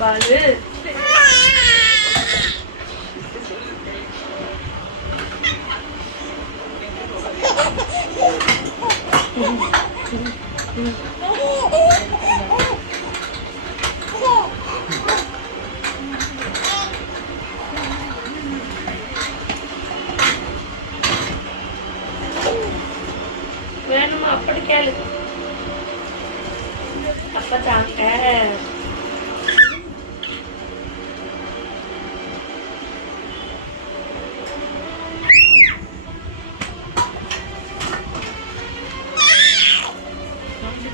பாலு வேணுமா? அப்படி கேளு. அப்பதாங்க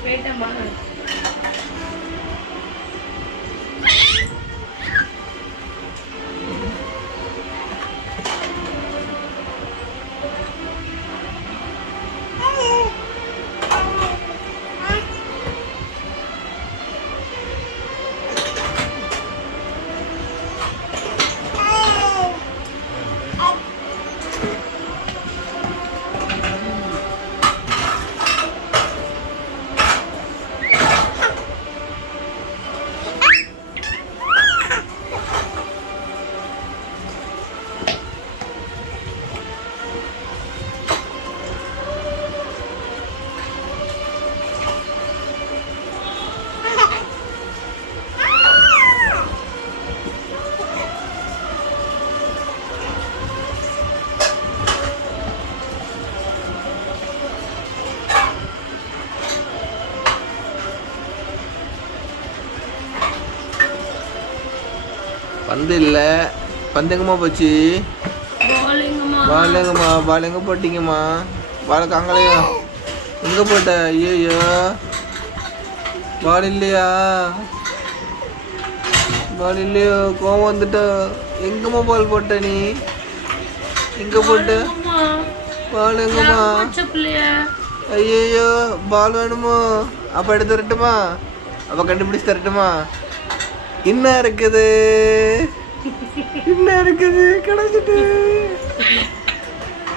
போயிட்டமா. பந்து இல்லை. பந்து எங்கம்மா போச்சு? பால் எங்கம்மா? பால் எங்கே போட்டீங்கம்மா? பால் காங்கலையா? எங்கே போட்ட? ஐயோ பால் இல்லையா? பால் இல்லையோ? கோவம் வந்துட்டோ? எங்கம்மா பால் போட்ட நீ? எங்கே போட்ட பால்? எங்கம்மா? ஐயோ பால் வேணுமோ? அப்போ எடுத்து தரட்டுமா? அப்போ கண்டுபிடிச்சு தரட்டுமா? என்ன இருக்குது? என்ன இருக்குது? கிடைச்சிட்டு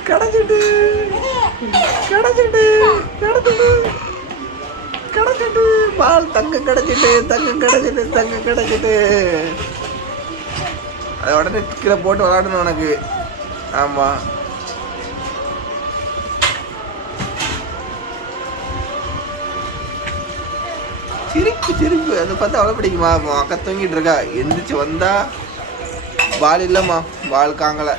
கிடைச்சிட்டு கிடைச்சிட்டு கிடைச்சிட்டு கிடைச்சிட்டு பால். தங்கம் கிடைச்சிட்டு தங்கம் கிடைச்சிட்டு தங்கம் கிடைச்சிட்டு. அதை உடனே கீழே போட்டு விளாடணும் உனக்கு. ஆமாம். சிரிப்பு சிரிப்பு. அதை பார்த்தா அவ்வளோ பிடிக்குமா? அக்கா தூங்கிட்டு இருக்கா. எந்திரிச்சு வந்தா பால் இல்லைம்மா, பால் காங்கலை.